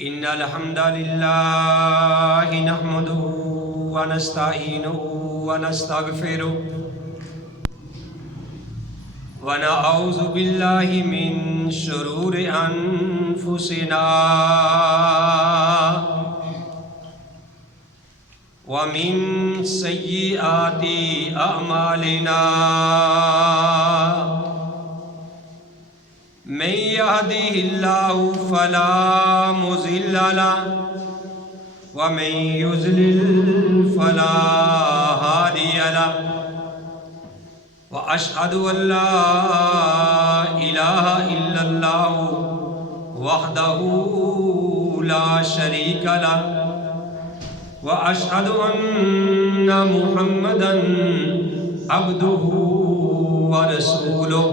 إن الحمد لله نحمده ونستعينه ونستغفره ونعوذ بالله من شرور أنفسنا ومن سيئات أعمالنا من يهده الله فلا مضل له ومن يضلل فلا هادي له وأشهد أن لا إله إلا الله وحده لا شريك له وأشهد أن محمدًا عبده ورسوله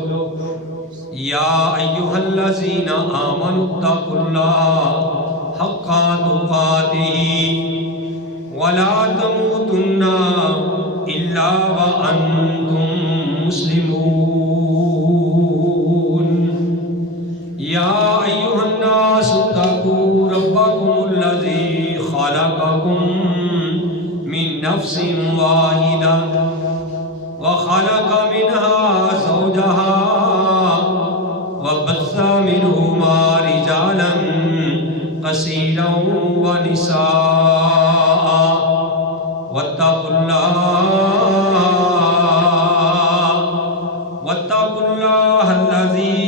يا أيها الذين آمنوا اتقوا الله حق تقاته ولا تموتن إلا وأنتم مسلمون يا أيها الناس اتقوا ربكم الذي خلقكم من نفس واحدة وخلق منها زوجها وبث منهما رجالا كثيرا ونساء واتقوا الله الذي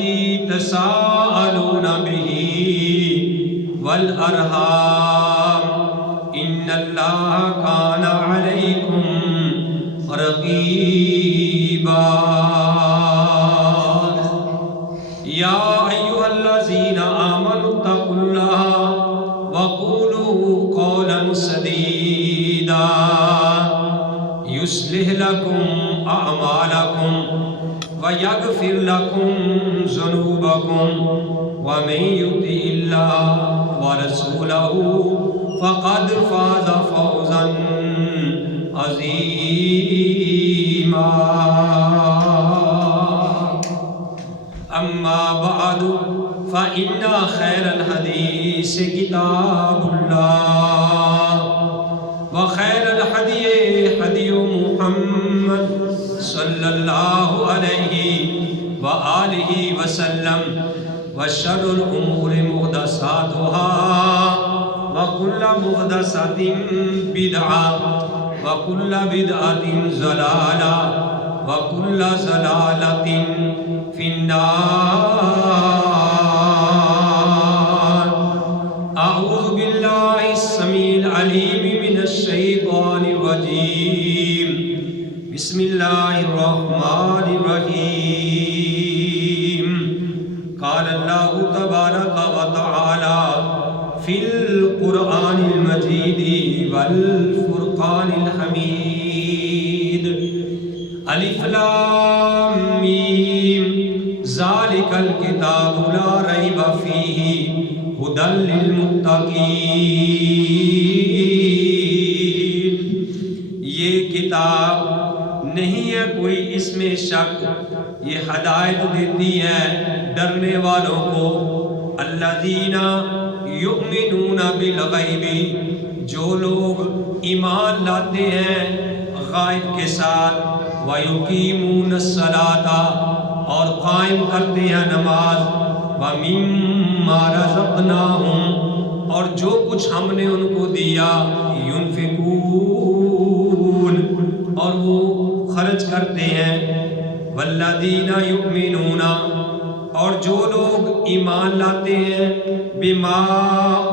تساءلون به والأرحام إن الله كان عليكم رقيبا يا أيها الذين آمنوا اتقوا الله وقولوا قولا سديدا يصلح لكم أعمالكم ويغفر لكم ذنوبكم ومن يطع الله ورسوله فقد فاز فوزا عظيما أما بعد فإن خير الحديث كتاب الله وخير الهدي هدي محمد صلى الله عليه وآله وسلم وشر الأمور محدثاتها وكل محدثة بدعة وكل بدعة ضلالة وكل ضلالة في النار أعوذ بالله السميع العليم من الشيطان الرجيم بسم الله الرحمن الرحيم قال الله تبارك وتعالى في القرآن المجيد والفرقان الحميد ألف لام ميم ذلك الكتاب لا ريب فيه هدى للمتقين یہ کتاب نہیں ہے کوئی اس میں شک، یہ ہدایت دیتی ہے ڈرنے والوں کو۔ الذین یؤمنون بالغیب، جو لوگ ایمان لاتے ہیں غائب کے ساتھ، وَيُقِيمُونَ الصَّلَاةَ، اور قائم کرتے ہیں نماز، وَمِمَّا رَزَقْنَاهُمْ، اور جو کچھ ہم نے ان کو دیا، يُنْفِقُونَ، اور وہ خرچ کرتے ہیں۔ وَالَّذِينَ يُؤْمِنُونَ، اور جو لوگ ایمان لاتے ہیں، بِمَا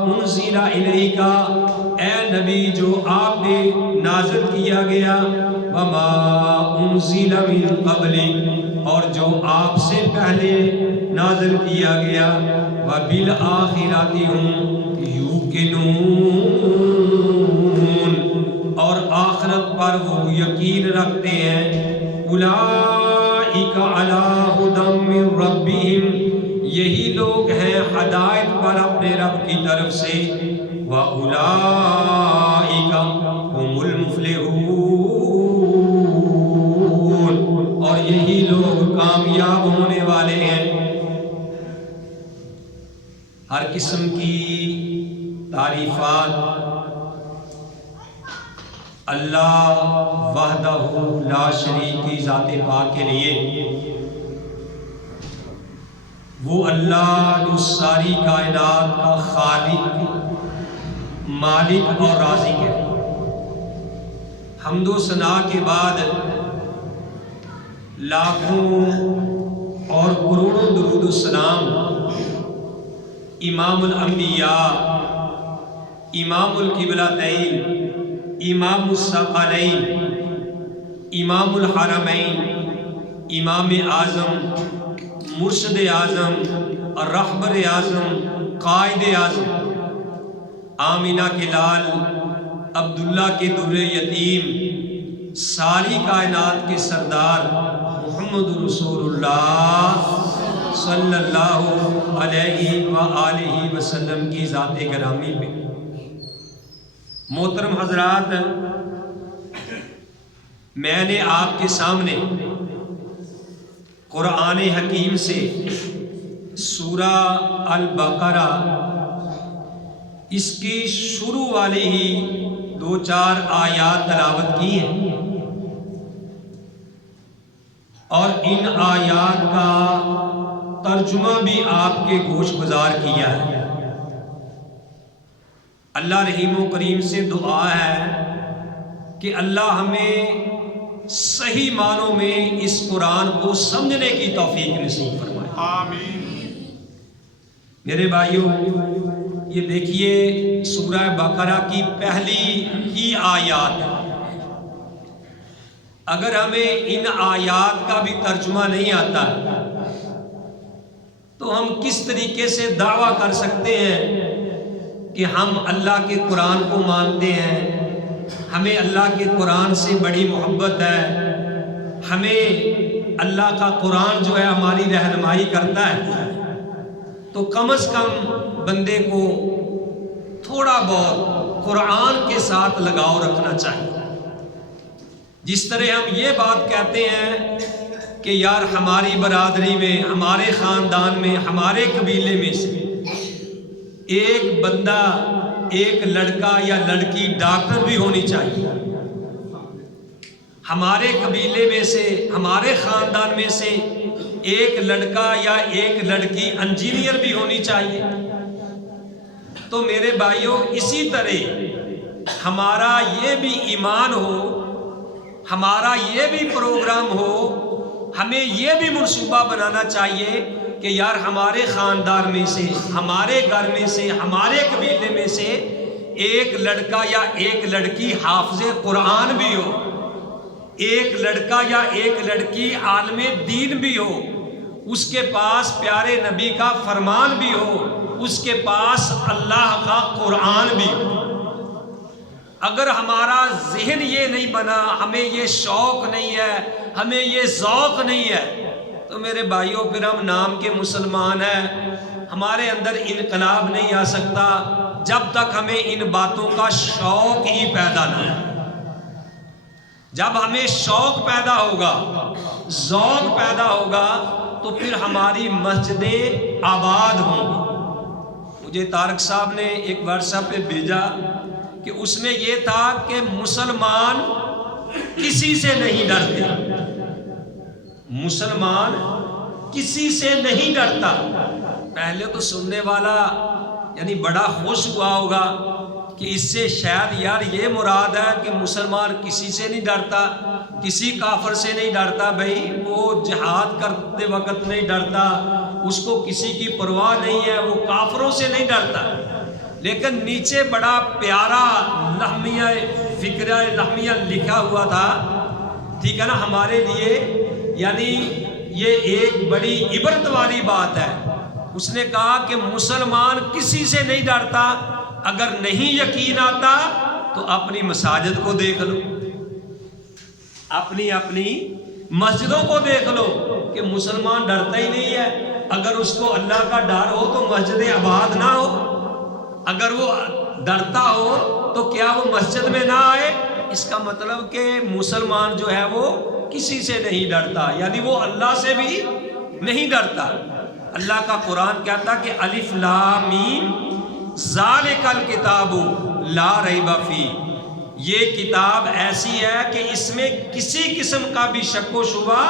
أُنزِلَ إِلَيْكَ، اے نبی جو آپ پہ نازل کیا گیا، وَمَا أُنزِلَ مِن قَبْلِكَ، اور جو آپ سے پہلے نازل کیا گیا، وَبِالْآخِرَةِ هُمْ يُوقِنُونَ، اور آخرت پر وہ یقین رکھتے ہیں۔ اولئک علی ھدی من ربہم، یہی لوگ ہیں ہدایت پر اپنے رب کی طرف سے۔ وَأُولئک ھم المفلحون، اور یہی لوگ کامیاب ہونے والے ہیں۔ ہر قسم کی تعریفات اللہ وحدہ لا شریک کی ذات پاک کے لیے، وہ اللہ جو ساری کائنات کا خالق، مالک اور رازق ہے۔ حمد و ثنا کے بعد لاکھوں اور کروڑوں درود السلام امام الانبیاء، امام القبلتین، امام الثقلین، امام الحرمین، امام اعظم، مرشد اعظم، رہبر اعظم، قائد اعظم، آمینہ کے لال، عبداللہ کے در یتیم، ساری کائنات کے سردار محمد رسول اللہ صلی اللہ علیہ وآلہ وسلم کی ذات گرامی پہ۔ محترم حضرات، میں نے آپ کے سامنے قرآن حکیم سے سورہ البقرہ اس کی شروع والی ہی 2-4 آیات تلاوت کی ہیں، اور ان آیات کا ترجمہ بھی آپ کے گوش گزار کیا ہے۔ اللہ رحیم و کریم سے دعا ہے کہ اللہ ہمیں صحیح معنوں میں اس قرآن کو سمجھنے کی توفیق نصیب فرمائے، آمین۔ میرے بھائیوں، یہ دیکھیے سورہ بقرہ کی پہلی ہی آیات، اگر ہمیں ان آیات کا بھی ترجمہ نہیں آتا تو ہم کس طریقے سے دعویٰ کر سکتے ہیں کہ ہم اللہ کے قرآن کو مانتے ہیں، ہمیں اللہ کے قرآن سے بڑی محبت ہے، ہمیں اللہ کا قرآن جو ہے ہماری رہنمائی کرتا ہے؟ تو کم از کم بندے کو تھوڑا بہت قرآن کے ساتھ لگاؤ رکھنا چاہیے۔ جس طرح ہم یہ بات کہتے ہیں کہ یار ہماری برادری میں، ہمارے خاندان میں، ہمارے قبیلے میں سے ایک بندہ، ایک لڑکا یا لڑکی ڈاکٹر بھی ہونی چاہیے، ہمارے قبیلے میں سے، ہمارے خاندان میں سے ایک لڑکا یا ایک لڑکی انجینئر بھی ہونی چاہیے۔ تو میرے بھائیوں، اسی طرح ہمارا یہ بھی ایمان ہو، ہمارا یہ بھی پروگرام ہو، ہمیں یہ بھی منصوبہ بنانا چاہیے کہ یار ہمارے خاندان میں سے، ہمارے گھر میں سے، ہمارے قبیلے میں سے ایک لڑکا یا ایک لڑکی حافظ قرآن بھی ہو، ایک لڑکا یا ایک لڑکی عالم دین بھی ہو، اس کے پاس پیارے نبی کا فرمان بھی ہو، اس کے پاس اللہ کا قرآن بھی ہو۔ اگر ہمارا ذہن یہ نہیں بنا، ہمیں یہ شوق نہیں ہے، ہمیں یہ ذوق نہیں ہے، تو میرے بھائیوں پھر ہم نام کے مسلمان ہیں، ہمارے اندر انقلاب نہیں آ سکتا جب تک ہمیں ان باتوں کا شوق ہی پیدا نہ ہو۔ جب ہمیں شوق پیدا ہوگا، ذوق پیدا ہوگا، تو پھر ہماری مسجدیں آباد ہوں گی۔ مجھے طارق صاحب نے ایک واٹس ایپ پہ بھیجا کہ اس میں یہ تھا کہ مسلمان کسی سے نہیں ڈرتے، مسلمان کسی سے نہیں ڈرتا۔ پہلے تو سننے والا یعنی بڑا خوش ہوا ہوگا کہ اس سے شاید یار یہ مراد ہے کہ مسلمان کسی سے نہیں ڈرتا، کسی کافر سے نہیں ڈرتا۔ بھائی وہ جہاد کرتے وقت نہیں ڈرتا، اس کو کسی کی پرواہ نہیں ہے، وہ کافروں سے نہیں ڈرتا۔ لیکن نیچے بڑا پیارا لحمیہ فکرہ لحمیہ لکھا ہوا تھا، ٹھیک ہے نا، ہمارے لیے یعنی یہ ایک بڑی عبرت والی بات ہے۔ اس نے کہا کہ مسلمان کسی سے نہیں ڈرتا، اگر نہیں یقین آتا تو اپنی مساجد کو دیکھ لو، اپنی مسجدوں کو دیکھ لو کہ مسلمان ڈرتا ہی نہیں ہے۔ اگر اس کو اللہ کا ڈر ہو تو مسجد آباد نہ ہو، اگر وہ ڈرتا ہو تو کیا وہ مسجد میں نہ آئے؟ اس کا مطلب کہ مسلمان جو ہے وہ کسی سے نہیں ڈرتا، یعنی وہ اللہ سے بھی نہیں ڈرتا۔ اللہ کا قرآن کہتا کہ الف لام میم ذالک الکتاب لا ریب فیہ، یہ کتاب ایسی ہے کہ اس میں کسی قسم کا بھی شک و شبہ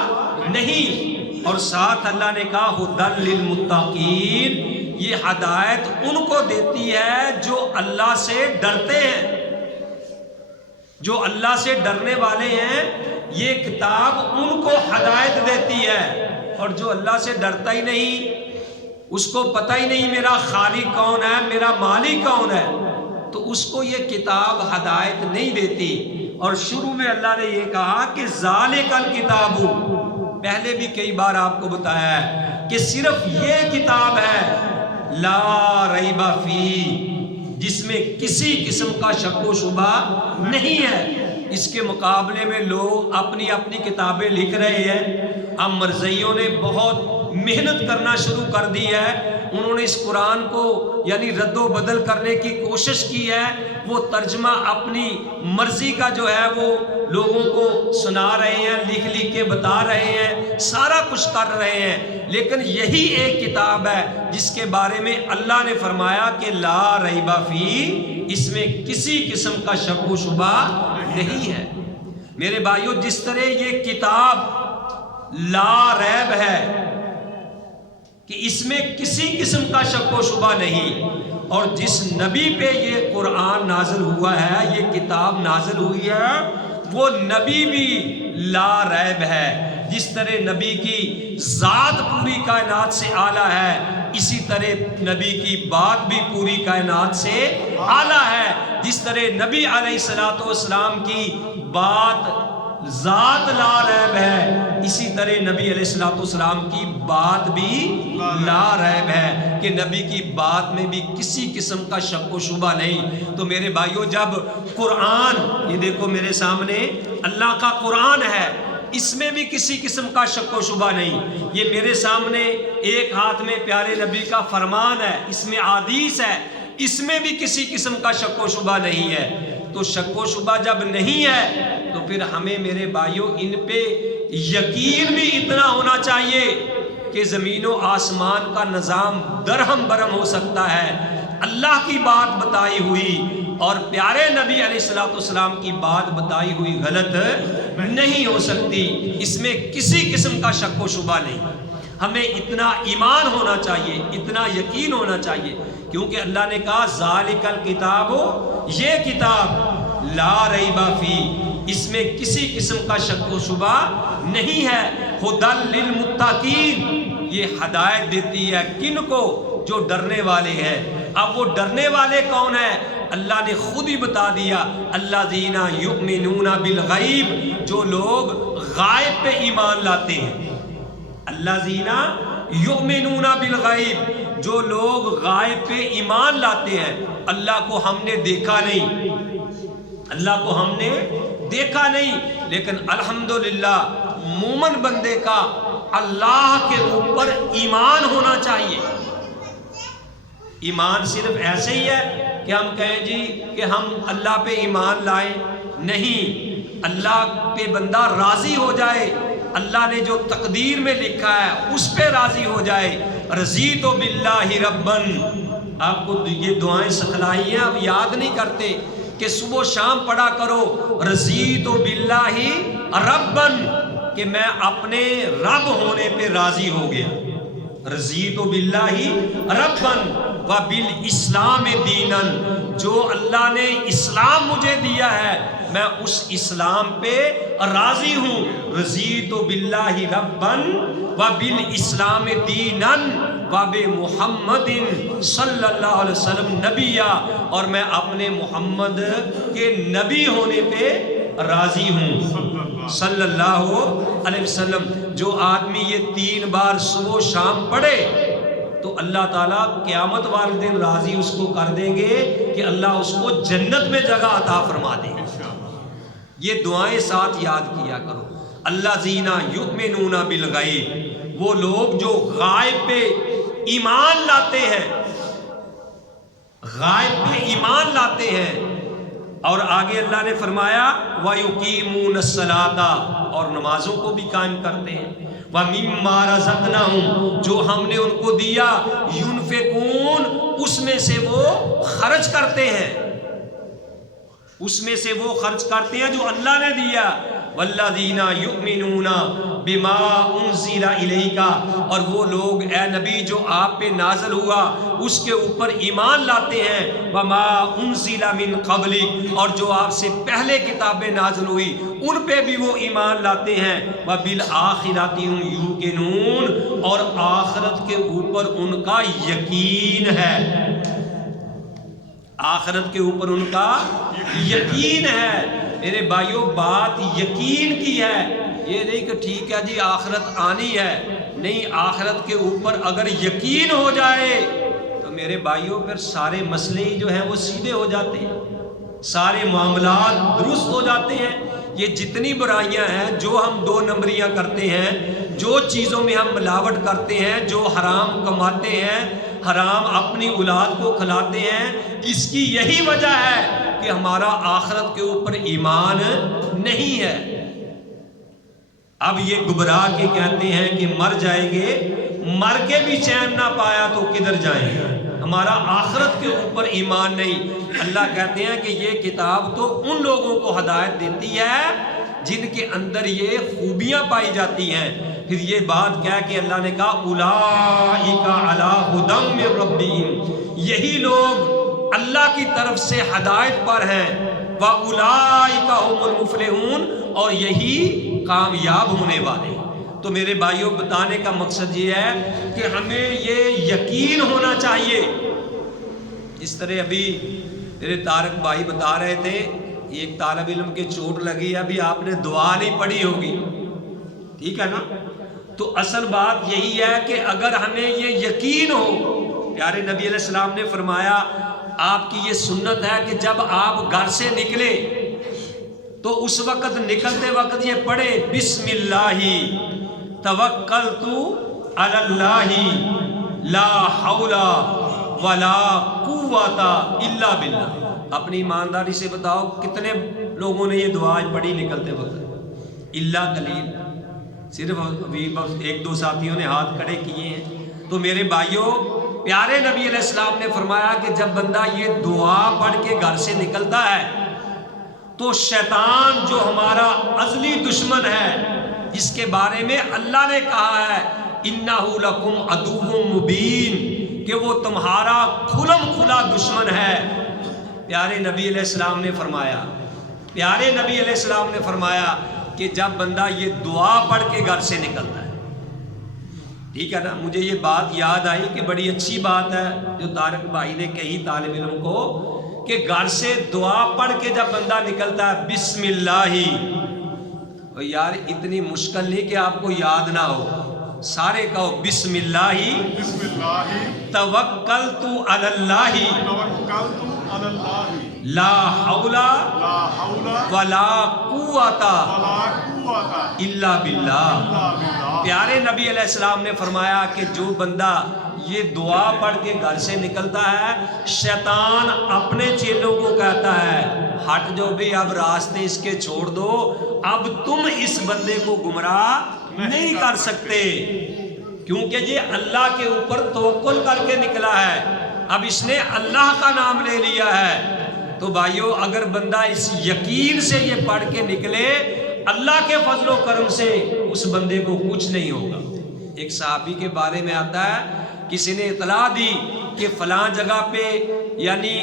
نہیں، اور ساتھ اللہ نے کہا ھدی للمتقین، یہ ہدایت ان کو دیتی ہے جو اللہ سے ڈرتے ہیں، جو اللہ سے ڈرنے والے ہیں، یہ کتاب ان کو ہدایت دیتی ہے۔ اور جو اللہ سے ڈرتا ہی نہیں، اس کو پتہ ہی نہیں میرا خالق کون ہے، میرا مالک کون ہے، تو اس کو یہ کتاب ہدایت نہیں دیتی۔ اور شروع میں اللہ نے یہ کہا کہ ذالک الکتاب، پہلے بھی کئی بار آپ کو بتایا ہے کہ صرف یہ کتاب ہے لا ریب فیہ، جس میں کسی قسم کا شک و شبہ نہیں ہے۔ اس کے مقابلے میں لوگ اپنی اپنی کتابیں لکھ رہے ہیں۔ اب مرزائیوں نے بہت محنت کرنا شروع کر دی ہے، انہوں نے اس قرآن کو یعنی رد و بدل کرنے کی کوشش کی ہے، وہ ترجمہ اپنی مرضی کا جو ہے وہ لوگوں کو سنا رہے ہیں، لکھ لکھ کے بتا رہے ہیں، سارا کچھ کر رہے ہیں، لیکن یہی ایک کتاب ہے جس کے بارے میں اللہ نے فرمایا کہ لا ریب فیہ، اس میں کسی قسم کا شک و شبہ نہیں ہے۔ میرے بھائیو، جس طرح یہ کتاب لا ریب ہے کہ اس میں کسی قسم کا شک و شبہ نہیں، اور جس نبی پہ یہ قرآن نازل ہوا ہے، یہ کتاب نازل ہوئی ہے، وہ نبی بھی لا ریب ہے۔ جس طرح نبی کی ذات پوری کائنات سے اعلیٰ ہے، اسی طرح نبی کی بات بھی پوری کائنات سے اعلیٰ ہے۔ جس طرح نبی علیہ السلام کی بات ذات لا ریب ہے، اسی طرح نبی علیہ السلام کی بات بھی لا ریب ہے، کہ نبی کی بات میں بھی کسی قسم کا شک و شبہ نہیں۔ تو میرے بھائیو، جب قرآن، یہ دیکھو میرے سامنے اللہ کا قرآن ہے، اس میں بھی کسی قسم کا شک و شبہ نہیں، یہ میرے سامنے ایک ہاتھ میں پیارے نبی کا فرمان ہے، اس میں احادیث ہے، اس میں بھی کسی قسم کا شک و شبہ نہیں ہے۔ تو شک و شبہ جب نہیں ہے تو پھر ہمیں میرے بھائیوں ان پہ یقین بھی اتنا ہونا چاہیے کہ زمین و آسمان کا نظام درہم برہم ہو سکتا ہے، اللہ کی بات بتائی ہوئی اور پیارے نبی علیہ السلام کی بات بتائی ہوئی غلط نہیں ہو سکتی، اس میں کسی قسم کا شک و شبہ نہیں۔ ہمیں اتنا ایمان ہونا چاہیے، اتنا یقین ہونا چاہیے، کیونکہ اللہ نے کہا ذالک الکتاب، یہ کتاب لا ریب فیہ، اس میں کسی قسم کا شک و شبہ نہیں ہے، ھدی للمتقین، یہ ہدایت دیتی ہے کن کو؟ جو ڈرنے والے ہیں۔ اب وہ ڈرنے والے کون ہیں؟ اللہ نے خود ہی بتا دیا، الذین یؤمنون بالغیب، جو لوگ غائب پہ ایمان لاتے ہیں۔ الذین یؤمنون بالغیب، جو لوگ غائب پہ ایمان لاتے ہیں۔ اللہ کو ہم نے دیکھا نہیں، اللہ کو ہم نے دیکھا نہیں، لیکن الحمدللہ مومن بندے کا اللہ کے اوپر ایمان ہونا چاہیے۔ ایمان صرف ایسے ہی ہے کہ ہم کہیں جی کہ ہم اللہ پہ ایمان لائیں، نہیں، اللہ پہ بندہ راضی ہو جائے، اللہ نے جو تقدیر میں لکھا ہے اس پہ راضی ہو جائے۔ رضیت باللہ ربن، آپ کو یہ دعائیں سکھلائی ہیں، اب یاد نہیں کرتے کہ صبح و شام پڑھا کرو، رضیت باللہ ربن، کہ میں اپنے رب ہونے پہ راضی ہو گیا۔ رضیت باللہ ربن وبالاسلام دینا، جو اللہ نے اسلام مجھے دیا ہے میں اس اسلام پہ راضی ہوں۔ رضیت باللہ ربن وبالاسلام دینا وبمحمد صلی اللہ علیہ وسلم نبیا، اور میں اپنے محمد کے نبی ہونے پہ راضی ہوں صلی اللہ علیہ وسلم۔ جو آدمی یہ 3 بار صبح و شام پڑھے تو اللہ تعالیٰ قیامت والے دن راضی اس کو کر دیں گے کہ اللہ اس کو جنت میں جگہ عطا فرما دے گا۔ یہ دعائیں ساتھ یاد کیا کرو۔ الذین یؤمنون بالغیب، وہ لوگ جو غائب پہ ایمان لاتے ہیں، غائب پہ ایمان لاتے ہیں۔ اور آگے اللہ نے فرمایا وَيُقِيمُونَ الصَّلَاةَ، اور نمازوں کو بھی قائم کرتے ہیں۔ وَمِمَّا رَزَقْنَاهُمْ، جو ہم نے ان کو دیا، يُنْفِقُونَ، اس میں سے وہ خرچ کرتے ہیں، اس میں سے وہ خرچ کرتے ہیں جو اللہ نے دیا۔ والذین یؤمنون بما انزل الیک، اور وہ لوگ اے نبی جو آپ پہ نازل ہوا اس کے اوپر ایمان لاتے ہیں، وما انزل من قبلک، اور جو آپ سے پہلے کتابیں نازل ہوئی ان پہ بھی وہ ایمان لاتے ہیں، وبالآخرۃ هم یوقنون، اور آخرت کے اوپر ان کا یقین ہے، آخرت کے اوپر ان کا یقین ہے۔ میرے بھائیوں بات یقین کی ہے، یہ نہیں کہ ٹھیک ہے جی آخرت آنی ہے، نہیں، آخرت کے اوپر اگر یقین ہو جائے تو میرے بھائیوں پھر سارے مسئلے جو ہیں وہ سیدھے ہو جاتے ہیں، سارے معاملات درست ہو جاتے ہیں۔ یہ جتنی برائیاں ہیں، جو ہم دو نمبریاں کرتے ہیں، جو چیزوں میں ہم ملاوٹ کرتے ہیں، جو حرام کماتے ہیں، حرام اپنی اولاد کو کھلاتے ہیں، اس کی یہی وجہ ہے کہ ہمارا آخرت کے اوپر ایمان نہیں ہے۔ اب یہ گمراہ کے کہتے ہیں کہ مر جائیں گے، مر کے بھی چین نہ پایا تو کدھر جائیں گے، ہمارا آخرت کے اوپر ایمان نہیں۔ اللہ کہتے ہیں کہ یہ کتاب تو ان لوگوں کو ہدایت دیتی ہے جن کے اندر یہ خوبیاں پائی جاتی ہیں۔ پھر یہ بات کہہ کہ اللہ نے کہا اولئک علی ھدی من ربہم، یہی لوگ اللہ کی طرف سے ہدایت پر ہیں، واولئک ھم المفلحون، اور یہی کامیاب ہونے والے۔ تو میرے بھائیوں بتانے کا مقصد یہ ہے کہ ہمیں یہ یقین ہونا چاہیے۔ اس طرح ابھی میرے طارق بھائی بتا رہے تھے، ایک طالب علم کے چوٹ لگی ہے، ابھی آپ نے دعا نہیں پڑھی ہوگی، ٹھیک ہے نا؟ تو اصل بات یہی ہے کہ اگر ہمیں یہ یقین ہو، پیارے نبی علیہ السلام نے فرمایا، آپ کی یہ سنت ہے کہ جب آپ گھر سے نکلے تو اس وقت نکلتے وقت یہ پڑھے بسم اللہ توکلت علی اللہ لا حول ولا قوت الا باللہ۔ اپنی ایمانداری سے بتاؤ کتنے لوگوں نے یہ دعا پڑھی نکلتے وقت؟ اللہ قلیل، صرف ایک دو ساتھیوں نے ہاتھ کھڑے کیے ہیں۔ تو میرے بھائیوں پیارے نبی علیہ السلام نے فرمایا کہ جب بندہ یہ دعا پڑھ کے گھر سے نکلتا ہے تو شیطان جو ہمارا ازلی دشمن ہے، جس کے بارے میں اللہ نے کہا ہے انہ لکم عدو مبین، کہ وہ تمہارا کھلم کھلا دشمن ہے، پیارے نبی علیہ السلام نے فرمایا، پیارے نبی علیہ السلام نے فرمایا کہ جب بندہ یہ دعا پڑھ کے گھر سے نکلتا ہے، ٹھیک ہے نا؟ مجھے یہ بات یاد آئی کہ بڑی اچھی بات ہے جو طارق بھائی نے کہی طالب علم کو، کہ گھر سے دعا پڑھ کے جب بندہ نکلتا ہے بسم اللہ، یار اتنی مشکل نہیں کہ آپ کو یاد نہ ہو، سارے کہو بسم اللہ توکلت علی اللہ لا حول ولا قوت الا باللہ۔ پیارے نبی علیہ السلام نے فرمایا کہ جو بندہ یہ دعا پڑھ کے گھر سے نکلتا ہے، شیطان اپنے چیلوں کو کہتا ہے ہٹ جو بھی، اب راستے اس کے چھوڑ دو، اب تم اس بندے کو گمراہ نہیں کر سکتے، کیونکہ یہ اللہ کے اوپر توکل کر کے نکلا ہے، اب اس نے اللہ کا نام لے لیا ہے۔ تو بھائیو اگر بندہ اس یقین سے یہ پڑھ کے نکلے، اللہ کے فضل و کرم سے اس بندے کو کچھ نہیں ہوگا۔ ایک صحابی کے بارے میں آتا ہے، کسی نے اطلاع دی کہ فلاں جگہ پہ یعنی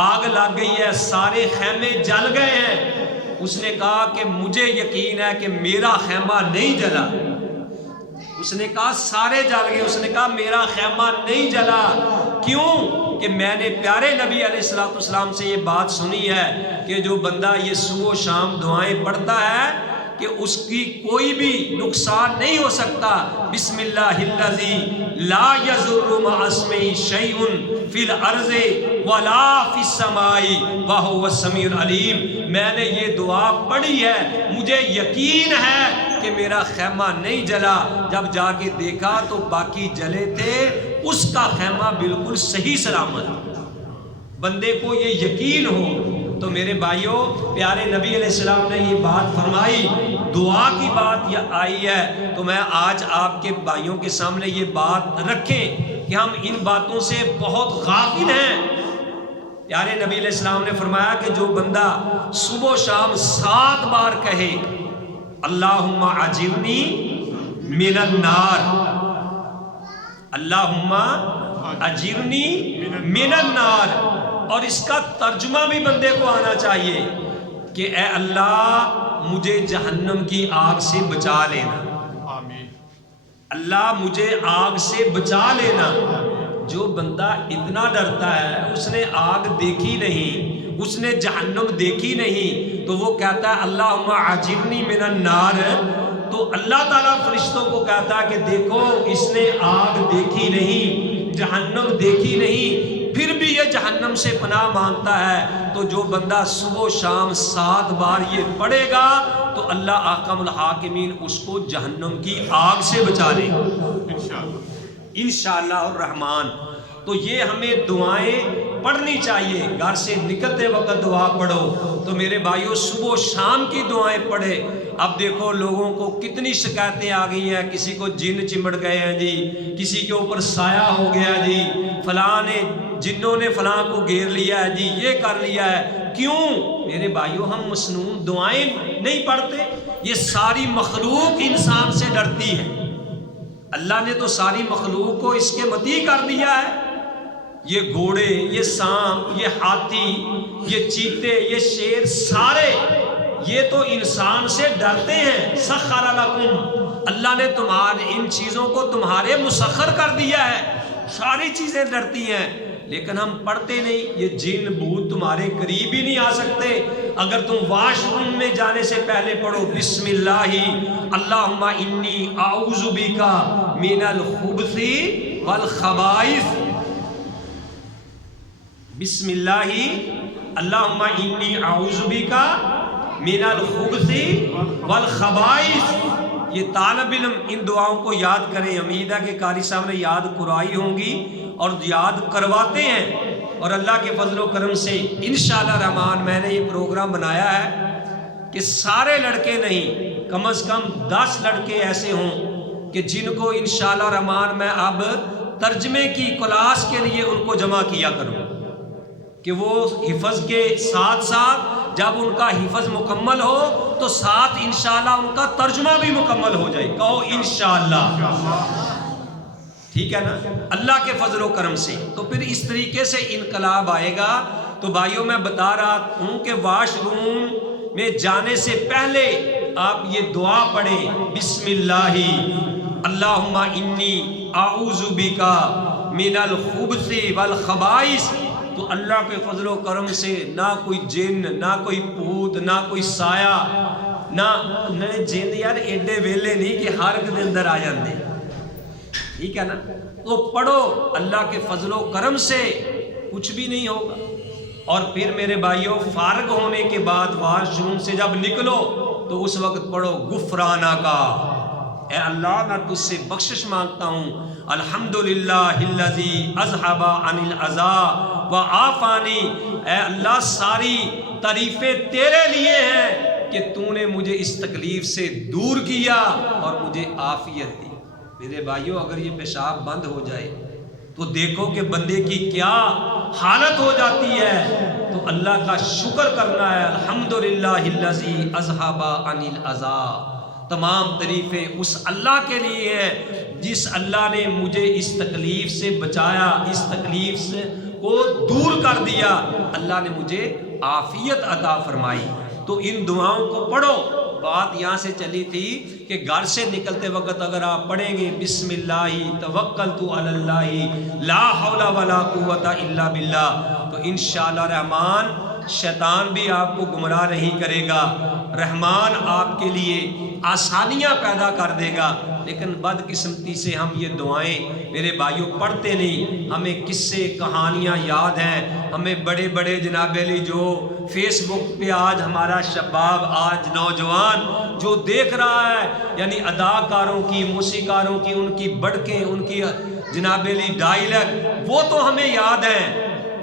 آگ لگ گئی ہے، سارے خیمے جل گئے ہیں، اس نے کہا کہ مجھے یقین ہے کہ میرا خیمہ نہیں جلا، اس نے کہا سارے جل گئے، اس نے کہا میرا خیمہ نہیں جلا، کیوں؟ کہ میں نے پیارے نبی علیہ السلام سے یہ بات سنی ہے کہ جو بندہ یہ صبح و شام دعائیں پڑھتا ہے کہ اس کی کوئی بھی نقصان نہیں ہو سکتا۔ بسم اللہ الذی لا یضر مع اسمہ شیء فی الارض ولا فی السماء وہو السمیع العلیم، میں نے یہ دعا پڑھی ہے، مجھے یقین ہے کہ میرا خیمہ نہیں جلا، جب جا کے دیکھا تو باقی جلے تھے، اس کا خیمہ بالکل صحیح سلامت۔ بندے کو یہ یقین ہو تو میرے بھائیوں پیارے نبی علیہ السلام نے یہ بات فرمائی، دعا کی بات یہ آئی ہے، تو میں آج آپ کے بھائیوں کے سامنے یہ بات رکھیں کہ ہم ان باتوں سے بہت غافل ہیں۔ پیارے نبی علیہ السلام نے فرمایا کہ جو بندہ صبح و شام 7 بار کہے اللہم اجرنی من النار، اللہم اجرنی من النار، اور اس کا ترجمہ بھی بندے کو آنا چاہیے کہ اے اللہ مجھے جہنم کی آگ سے بچا لینا، اللہ مجھے آگ سے بچا لینا۔ جو بندہ اتنا ڈرتا ہے، اس نے آگ دیکھی نہیں، اس نے جہنم دیکھی نہیں، تو وہ کہتا ہے اللہم اجرنی من النار، تو اللہ تعالیٰ فرشتوں کو کہتا ہے کہ دیکھو اس نے آگ دیکھی نہیں، جہنم دیکھی نہیں، پھر بھی یہ جہنم سے پناہ مانگتا ہے۔ تو جو بندہ صبح و شام 7 بار یہ پڑھے گا تو اللہ احکم الحاکمین اس کو جہنم کی آگ سے بچا لے گا انشاءاللہ الرحمن۔ تو یہ ہمیں دعائیں پڑھنی چاہیے، گھر سے نکلتے وقت دعا پڑھو۔ تو میرے بھائیوں صبح و شام کی دعائیں پڑھے۔ اب دیکھو لوگوں کو کتنی شکایتیں آ گئی ہیں، کسی کو جن چمڑ گئے ہیں جی، کسی کے اوپر سایہ ہو گیا جی، فلاں نے جنوں نے فلاں کو گھیر لیا ہے جی، یہ کر لیا ہے۔ کیوں میرے بھائیوں ہم مسنون دعائیں نہیں پڑھتے؟ یہ ساری مخلوق انسان سے ڈرتی ہے، اللہ نے تو ساری مخلوق کو اس کے مطیع کر دیا ہے۔ یہ گھوڑے، یہ سانپ، یہ ہاتھی، یہ چیتے، یہ شیر، سارے یہ تو انسان سے ڈرتے ہیں۔ سخر لکم، اللہ نے تمہارے ان چیزوں کو تمہارے مسخر کر دیا ہے، ساری چیزیں ڈرتی ہیں، لیکن ہم پڑھتے نہیں۔ یہ جن بھوت تمہارے قریب ہی نہیں آ سکتے۔ اگر تم واش روم میں جانے سے پہلے پڑھو بسم اللہ اللہم انی اعوذ بک من الخبث والخبائث، بسم اللہ اللہم انی اعوذ بک من الخبث والخبائث۔ یہ طالب علم ان دعاؤں کو یاد کریں، امید ہے کہ قاری صاحب نے یاد کرائی ہوں گی اور یاد کرواتے ہیں، اور اللہ کے فضل و کرم سے انشاءاللہ الرحمن میں نے یہ پروگرام بنایا ہے کہ سارے لڑکے نہیں، کم از کم 10 لڑکے ایسے ہوں کہ جن کو انشاءاللہ الرحمن میں اب ترجمے کی کلاس کے لیے ان کو جمع کیا کروں، کہ وہ حفظ کے ساتھ ساتھ جب ان کا حفظ مکمل ہو تو ساتھ انشاءاللہ ان کا ترجمہ بھی مکمل ہو جائے۔ کہو انشاءاللہ، ٹھیک ہے نا، اللہ کے فضل و کرم سے۔ تو پھر اس طریقے سے انقلاب آئے گا۔ تو بھائیوں میں بتا رہا ہوں کہ واش روم میں جانے سے پہلے آپ یہ دعا پڑھیں بسم اللہ اللہم انی اعوذ بک من الخبث والخبائث۔ تو اللہ کے فضل و کرم سے نہ کوئی جن، نہ کوئی پوت، نہ کوئی سایہ، نہ جن یار ایڈے ویلے نہیں کہ ہر ایک دے اندر آ جاندے، ٹھیک ہے نا۔ تو پڑھو، اللہ کے فضل و کرم سے کچھ بھی نہیں ہوگا۔ اور پھر میرے بھائیوں فارغ ہونے کے بعد واش روم سے جب نکلو تو اس وقت پڑھو غفرانہ کا، اے اللہ میں تجھ سے بخشش مانگتا ہوں، الحمدللہ الذی اذھب عن الاذى وعافانی، اے اللہ ساری تعریفیں تیرے لیے ہیں کہ تو نے مجھے اس تکلیف سے دور کیا اور مجھے عافیت دی۔ میرے بھائیوں اگر یہ پیشاب بند ہو جائے تو دیکھو کہ بندے کی کیا حالت ہو جاتی ہے۔ تو اللہ کا شکر کرنا ہے، الحمدللہ الذی اذھب عن الاذى۔ تمام تعریفیں اس اللہ کے لیے ہیں جس اللہ نے مجھے اس تکلیف سے بچایا، اس تکلیف سے کو دور کر دیا، اللہ نے مجھے عافیت عطا فرمائی۔ تو ان دعاؤں کو پڑھو۔ بات یہاں سے چلی تھی کہ گھر سے نکلتے وقت اگر آپ پڑھیں گے بسم اللہ توکلت علی اللہ لا حول ولا قوت الا باللہ، تو انشاءاللہ رحمان شیطان بھی آپ کو گمراہ نہیں کرے گا، رحمان آپ کے لیے آسانیاں پیدا کر دے گا۔ لیکن بدقسمتی سے ہم یہ دعائیں میرے بھائیوں پڑھتے نہیں، ہمیں قصے کہانیاں یاد ہیں، ہمیں بڑے بڑے جناب علی جو فیس بک پہ آج ہمارا شباب، آج نوجوان جو دیکھ رہا ہے، یعنی اداکاروں کی، موسیقاروں کی، ان کی بڑکیں، ان کی جناب علی ڈائیلاگ، وہ تو ہمیں یاد ہیں،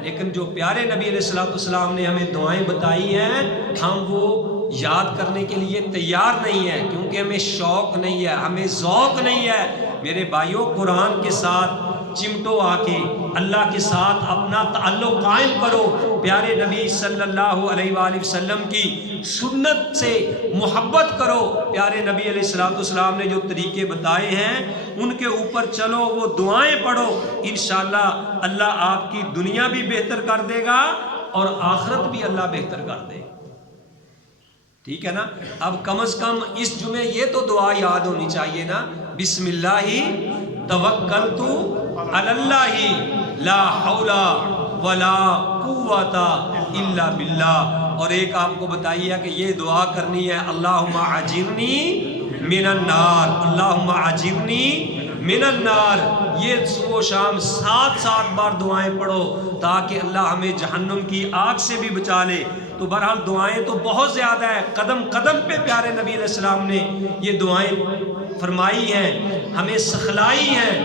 لیکن جو پیارے نبی علیہ السلام نے ہمیں دعائیں بتائی ہیں ہم وہ یاد کرنے کے لیے تیار نہیں ہے، کیونکہ ہمیں شوق نہیں ہے، ہمیں ذوق نہیں ہے۔ میرے بھائیوں قرآن کے ساتھ چمٹو آ کے اللہ کے ساتھ اپنا تعلق قائم کرو، پیارے نبی صلی اللہ علیہ وآلہ وسلم کی سنت سے محبت کرو، پیارے نبی علیہ السلام نے جو طریقے بتائے ہیں ان کے اوپر چلو، وہ دعائیں پڑھو، انشاءاللہ اللہ آپ کی دنیا بھی بہتر کر دے گا اور آخرت بھی اللہ بہتر کر دے گا۔ ٹھیک ہے نا؟ اب کم از کم اس جمعے یہ تو دعا یاد ہونی چاہیے نا، بسم اللہ توکلت علی اللہ لا حول ولا قوت الا باللہ۔ اور ایک آپ کو بتائیے کہ یہ دعا کرنی ہے، اللہم اجرنی من النار، اللہم اجرنی من النار۔ یہ صبح و شام 7 بار دعائیں پڑھو تاکہ اللہ ہمیں جہنم کی آگ سے بھی بچا لے۔ تو بہرحال دعائیں تو بہت زیادہ ہے، قدم قدم پہ پیارے نبی علیہ السلام نے یہ دعائیں فرمائی ہیں، ہمیں سکھلائی ہیں،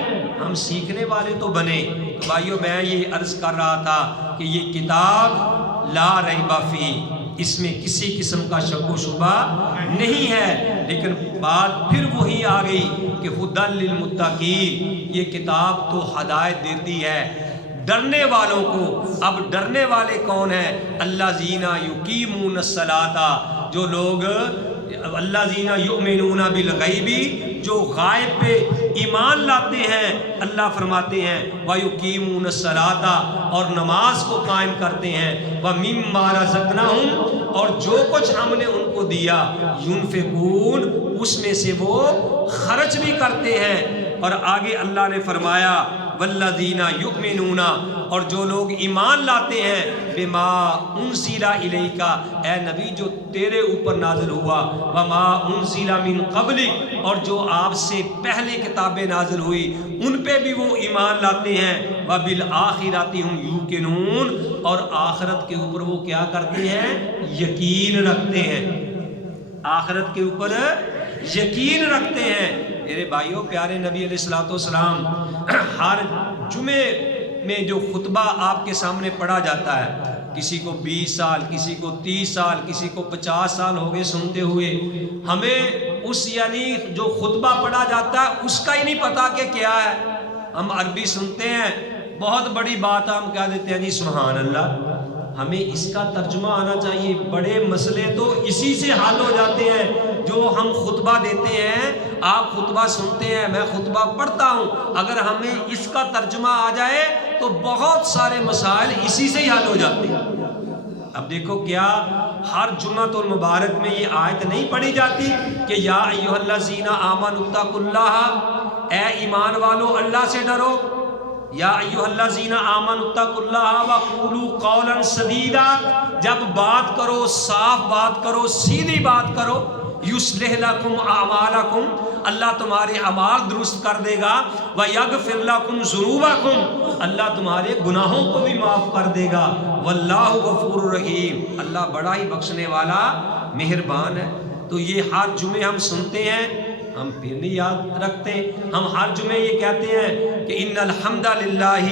ہم سیکھنے والے تو بنے۔ تو بھائیو میں یہ عرض کر رہا تھا کہ یہ کتاب لا ریب فیہ، اس میں کسی قسم کا شک و شبہ نہیں ہے، لیکن بات پھر وہی آ گئی کہ ھدی للمتقین، یہ کتاب تو ہدایت دیتی ہے ڈرنے والوں کو۔ اب ڈرنے والے کون ہیں؟ الذین یقیمون الصلاۃ، جو لوگ الذین یؤمنون بالغیب، جو غائب پہ ایمان لاتے ہیں، اللہ فرماتے ہیں وَيُقِيمُونَ الصَّلَاةَ، اور نماز کو قائم کرتے ہیں، وَمِمَّا رَزَقْنَاهُمْ، اور جو کچھ ہم نے ان کو دیا، يُنْفِقُونَ، اس میں سے وہ خرچ بھی کرتے ہیں۔ اور آگے اللہ نے فرمایا والذین یؤمنون، اور جو لوگ ایمان لاتے ہیں بما انزل الیک، اے نبی جو تیرے اوپر نازل ہوا، وما انزل من قبلک، اور جو آپ سے پہلے کتابیں نازل ہوئی ان پہ بھی وہ ایمان لاتے ہیں، وبالآخرۃ ھم یوقنون، اور آخرت کے اوپر وہ کیا کرتے ہیں؟ یقین رکھتے ہیں، آخرت کے اوپر یقین رکھتے ہیں۔ میرے بھائیوں، پیارے نبی علیہ الصلوۃ والسلام ہر جمعے میں جو خطبہ آپ کے سامنے پڑھا جاتا ہے، کسی کو 20 سال، کسی کو 30 سال، کسی کو 50 سال ہو گئے سنتے ہوئے، ہمیں اس یعنی جو خطبہ پڑھا جاتا ہے اس کا ہی نہیں پتا کہ کیا ہے۔ ہم عربی سنتے ہیں، بہت بڑی بات ہے، ہم کہہ دیتے ہیں جی سبحان اللہ۔ ہمیں اس کا ترجمہ آنا چاہیے، بڑے مسئلے تو اسی سے حل ہو جاتے ہیں جو ہم خطبہ دیتے ہیں۔ آپ خطبہ سنتے ہیں، میں خطبہ پڑھتا ہوں، اگر ہمیں اس کا ترجمہ آ جائے تو بہت سارے مسائل اسی سے ہی حل ہو جاتے ہیں۔ اب دیکھو، کیا ہر جمعۃ المبارک میں یہ آیت نہیں پڑھی جاتی کہ یا ایھا الذین آمنوا اتقوا اللہ، اے ایمان والو اللہ سے ڈرو، یا ایھا الذین آمنوا اتقوا اللہ وقولوا قولا سدیدا، جب بات کرو صاف بات کرو، سیدھی بات کرو، یصلح لکم اعمالکم، اللہ تمہارے اعمال درست کر دے گا، ویغفر لکم ذنوبکم، اللہ تمہارے گناہوں کو بھی معاف کر دے گا، واللہ غفور رحیم، اللہ بڑا ہی بخشنے والا مہربان ہے۔ تو یہ ہر جمعے ہم سنتے ہیں، ہم پھر نہیں یاد رکھتے۔ ہم ہر جمعے یہ کہتے ہیں کہ ان الحمد للہ،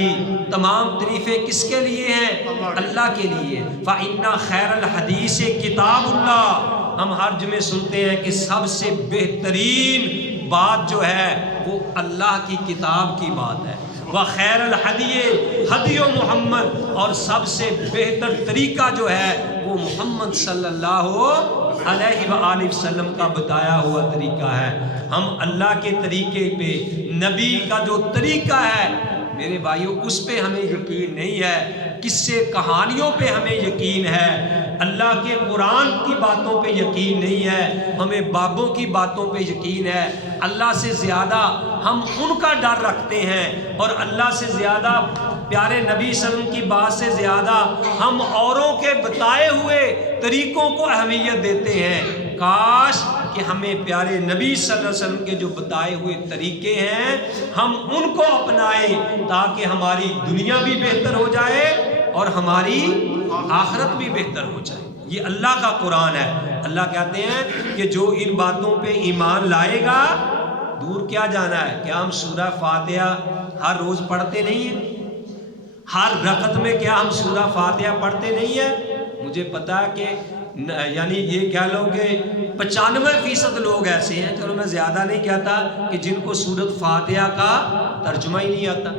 تمام تعریفیں کس کے لیے ہیں؟ اللہ کے لیے۔ فإن خیر الحدیث کتاب اللہ، ہم ہر جمعے سنتے ہیں کہ سب سے بہترین بات جو ہے وہ اللہ کی کتاب کی بات ہے۔ وخیر الحدی ہدی محمد، اور سب سے بہتر طریقہ جو ہے وہ محمد صلی اللہ علیہ وآلہ وسلم کا بتایا ہوا طریقہ ہے۔ ہم اللہ کے طریقے پہ، نبی کا جو طریقہ ہے میرے بھائیوں، اس پہ ہمیں یقین نہیں ہے، قصے کہانیوں پہ ہمیں یقین ہے، اللہ کے قرآن کی باتوں پہ یقین نہیں ہے، ہمیں بابوں کی باتوں پہ یقین ہے۔ اللہ سے زیادہ ہم ان کا ڈر رکھتے ہیں، اور اللہ سے زیادہ پیارے نبی صلی اللہ علیہ وسلم کی بات سے زیادہ ہم اوروں کے بتائے ہوئے طریقوں کو اہمیت دیتے ہیں۔ کاش کہ ہمیں پیارے نبی صلی اللہ علیہ وسلم کے جو بتائے ہوئے طریقے ہیں ہم ان کو اپنائیں، تاکہ ہماری دنیا بھی بہتر ہو جائے اور ہماری آخرت بھی بہتر ہو جائے۔ یہ اللہ کا قرآن ہے۔ اللہ کہتے ہیں کہ جو ان باتوں پہ ایمان لائے گا، دور کیا جانا ہے؟ کیا ہم سورہ فاتحہ ہر روز پڑھتے نہیں ہیں؟ ہر رکعت میں کیا ہم سورہ فاتحہ پڑھتے نہیں ہیں؟ مجھے پتا ہے کہ یعنی یہ کہہ لو کہ 95% لوگ ایسے ہیں، چلو میں زیادہ نہیں کہتا، کہ جن کو سورۃ فاتحہ کا ترجمہ ہی نہیں آتا۔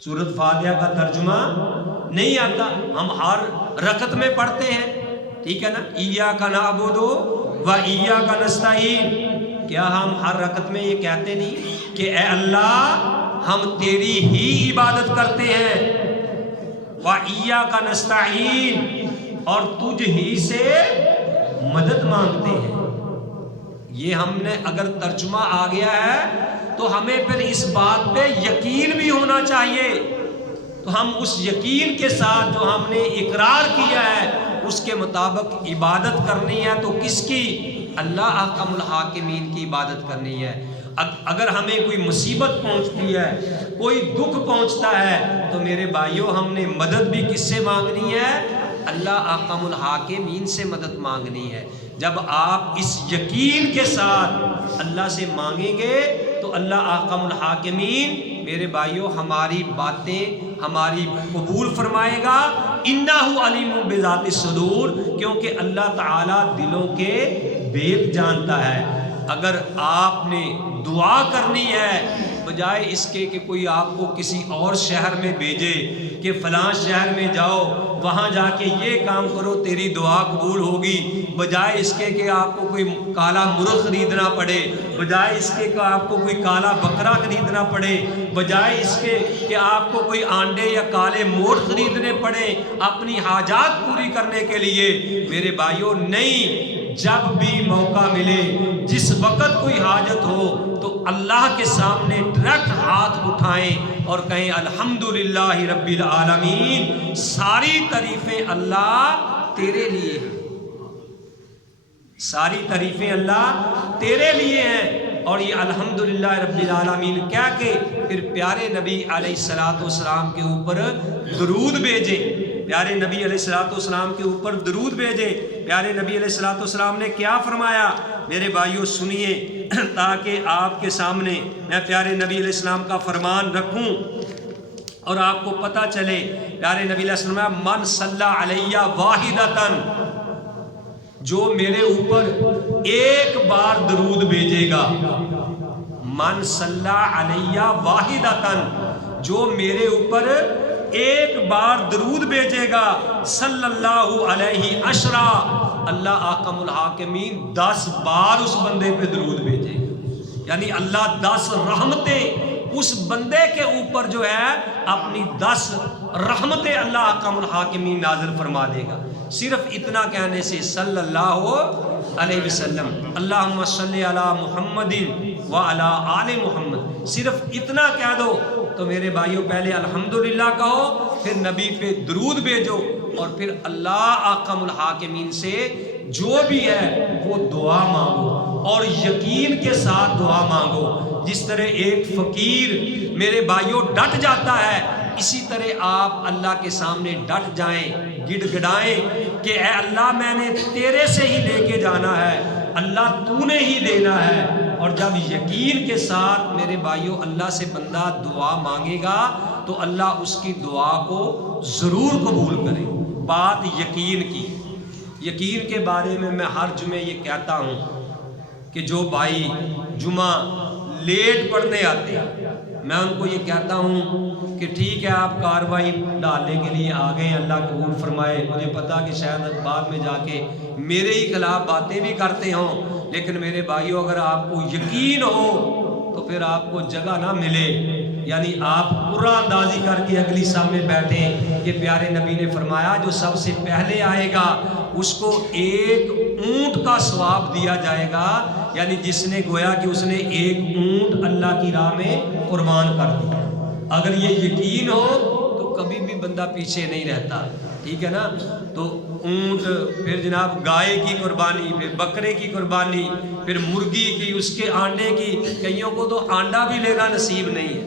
سورۃ فاتحہ کا ترجمہ نہیں آتا، ہم ہر رکعت میں پڑھتے ہیں، ٹھیک ہے نا، ایاک نعبد و ایاک نستعین، کیا ہم ہر رکعت میں یہ کہتے نہیں کہ اے اللہ ہم تیری ہی عبادت کرتے ہیں، و ایاک نستعین، اور تجھ ہی سے مدد مانگتے ہیں؟ یہ ہم نے اگر ترجمہ آ گیا ہے تو ہمیں پھر اس بات پہ یقین بھی ہونا چاہیے، تو ہم اس یقین کے ساتھ جو ہم نے اقرار کیا ہے اس کے مطابق عبادت کرنی ہے، تو کس کی؟ اللہ احکم الحاکمین کی عبادت کرنی ہے۔ اگر ہمیں کوئی مصیبت پہنچتی ہے، کوئی دکھ پہنچتا ہے، تو میرے بھائیوں ہم نے مدد بھی کس سے مانگنی ہے؟ اللہ احکم الحاکمین سے مدد مانگنی ہے۔ جب آپ اس یقین کے ساتھ اللہ سے مانگیں گے تو اللہ احکم الحاکمین میرے بھائیوں ہماری باتیں ہماری قبول فرمائے گا۔ انہ علیم بذات الصدور، کیونکہ اللہ تعالیٰ دلوں کے بھید جانتا ہے۔ اگر آپ نے دعا کرنی ہے، بجائے اس کے کہ کوئی آپ کو کسی اور شہر میں بھیجے کہ فلاں شہر میں جاؤ، وہاں جا کے یہ کام کرو تیری دعا قبول ہوگی، بجائے اس کے کہ آپ کو کوئی کالا مرغ خریدنا پڑے، بجائے اس کے کہ آپ کو کوئی کالا بکرا خریدنا پڑے، بجائے اس کے کہ آپ کو کوئی آنڈے یا کالے موٹ خریدنے پڑے اپنی حاجات پوری کرنے کے لیے، میرے بھائیوں نہیں، جب بھی موقع ملے، جس وقت کوئی حاجت ہو تو اللہ کے سامنے ڈائریکٹ ہاتھ اٹھائیں اور کہیں الحمدللہ رب العالمین، ساری تعریفیں اللہ تیرے لیے ہیں، ساری تعریفیں اللہ تیرے لیے ہیں۔ اور یہ الحمدللہ رب العالمین کہہ کے پھر پیارے نبی علیہ الصلوۃ والسلام کے اوپر درود بھیجے، پیارے نبی علیہ الصلوۃ والسلام کے اوپر درود بھیجے۔ پیارے نبی علیہ الصلوۃ والسلام نے کیا فرمایا میرے بھائیوں سنیے، تاکہ آپ کے سامنے میں پیارے نبی علیہ السلام کا فرمان رکھوں اور آپ کو پتہ چلے۔ پیارے نبی علیہ السلام من صلی علیہ واحدۃ، جو میرے اوپر ایک بار درود بھیجے گا، من صلی علیہ واحدۃ، جو میرے اوپر ایک بار درود بھیجے گا، صلی اللہ علیہ عشرہ، اللہ احکم الحاکمین 10 بار اس بندے پہ درود بھیجے گا، یعنی اللہ 10 رحمتیں اس بندے کے اوپر جو ہے اپنی 10 رحمتیں اللہ احکم الحاکمین نازل فرما دے گا، صرف اتنا کہنے سے، صلی اللہ علیہ وسلم، اللہم صلی علی محمد وعلی آل محمد، صرف اتنا کہہ دو تو میرے بھائیوں پہلے الحمدللہ کہو، پھر نبی پہ درود بھیجو، اور پھر اللہ احکم الحاکمین سے جو بھی ہے وہ دعا مانگو، اور یقین کے ساتھ دعا مانگو۔ جس طرح ایک فقیر میرے بھائیوں ڈٹ جاتا ہے، اسی طرح آپ اللہ کے سامنے ڈٹ جائیں، گڑ گڑائیں کہ اے اللہ میں نے تیرے سے ہی لے کے جانا ہے، اللہ تو نے ہی دینا ہے۔ اور جب یقین کے ساتھ میرے بھائیوں اللہ سے بندہ دعا مانگے گا تو اللہ اس کی دعا کو ضرور قبول کرے۔ بات یقین کی، یقین کے بارے میں ہر جمعے یہ کہتا ہوں کہ جو بھائی جمعہ لیٹ پڑھنے آتے ہیں، میں ان کو یہ کہتا ہوں کہ ٹھیک ہے آپ کاروائی ڈالنے کے لیے آ گئے، اللہ قبول فرمائے، مجھے پتا کہ شاید بعد میں جا کے میرے ہی خلاف باتیں بھی کرتے ہوں، لیکن میرے بھائیوں اگر آپ کو یقین ہو تو پھر آپ کو جگہ نہ ملے، یعنی آپ قرآن اندازی کر کے اگلی صف میں بیٹھیں کہ پیارے نبی نے فرمایا جو سب سے پہلے آئے گا اس کو ایک اونٹ کا ثواب دیا جائے گا، یعنی جس نے گویا کہ اس نے ایک اونٹ اللہ کی راہ میں قربان کر دیا۔ اگر یہ یقین ہو تو کبھی بھی بندہ پیچھے نہیں رہتا، ٹھیک ہے نا؟ تو اونٹ، پھر جناب گائے کی قربانی، پھر بکرے کی قربانی، پھر مرغی کی، اس کے آنڈے کی، کئیوں کو تو آنڈا بھی لینا نصیب نہیں ہے۔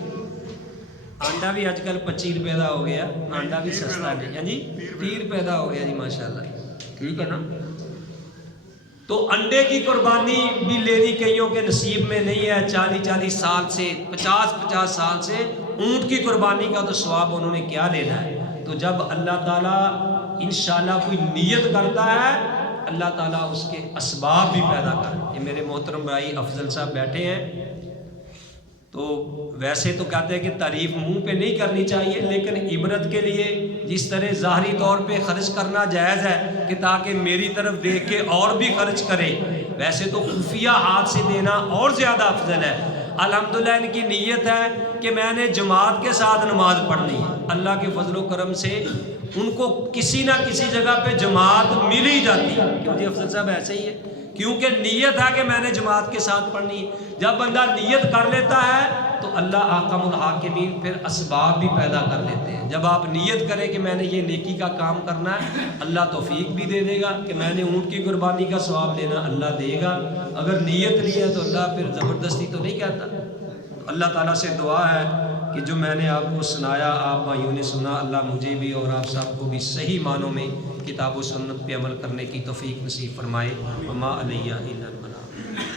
آنڈا بھی آج کل 25 روپے کا ہو گیا، آنڈا بھی سستا نہیں، ہاں جی 30 روپے کا ہو گیا جی ماشاءاللہ، ٹھیک ہے نا؟ تو انڈے کی قربانی بھی لینی کئیوں کے نصیب میں نہیں ہے، 40 سال سے 50 سال سے اونٹ کی قربانی کا تو ثواب انہوں نے کیا لینا ہے۔ تو جب اللہ تعالیٰ انشاءاللہ کوئی نیت کرتا ہے، اللہ تعالیٰ اس کے اسباب بھی پیدا کرتا ہے۔ یہ میرے محترم بھائی افضل صاحب بیٹھے ہیں، تو ویسے تو کہتے ہیں کہ تعریف منہ پہ نہیں کرنی چاہیے، لیکن عبرت کے لیے جس طرح ظاہری طور پہ خرچ کرنا جائز ہے کہ تاکہ میری طرف دیکھ کے اور بھی خرچ کرے، ویسے تو خفیہ ہاتھ سے دینا اور زیادہ افضل ہے۔ الحمدللہ ان کی نیت ہے کہ میں نے جماعت کے ساتھ نماز پڑھنی ہے، اللہ کے فضل و کرم سے ان کو کسی نہ کسی جگہ پہ جماعت مل ہی جاتی ہے۔ کیوں جی افضل صاحب ایسے ہی ہے، کیونکہ نیت ہے کہ میں نے جماعت کے ساتھ پڑھنی ہے۔ جب بندہ نیت کر لیتا ہے تو اللہ احکم الحاکمین پھر اسباب بھی پیدا کر لیتے ہیں۔ جب آپ نیت کریں کہ میں نے یہ نیکی کا کام کرنا ہے، اللہ توفیق بھی دے دے گا کہ میں نے اونٹ کی قربانی کا ثواب لینا، اللہ دے گا۔ اگر نیت نہیں ہے تو اللہ پھر زبردستی تو نہیں کہتا۔ تو اللہ تعالیٰ سے دعا ہے کہ جو میں نے آپ کو سنایا، آپ بھائیوں نے سنا، اللہ مجھے بھی اور آپ سب کو بھی صحیح معنوں میں کتاب و سنت پہ عمل کرنے کی توفیق نصیب فرمائے۔ وما علیہ الا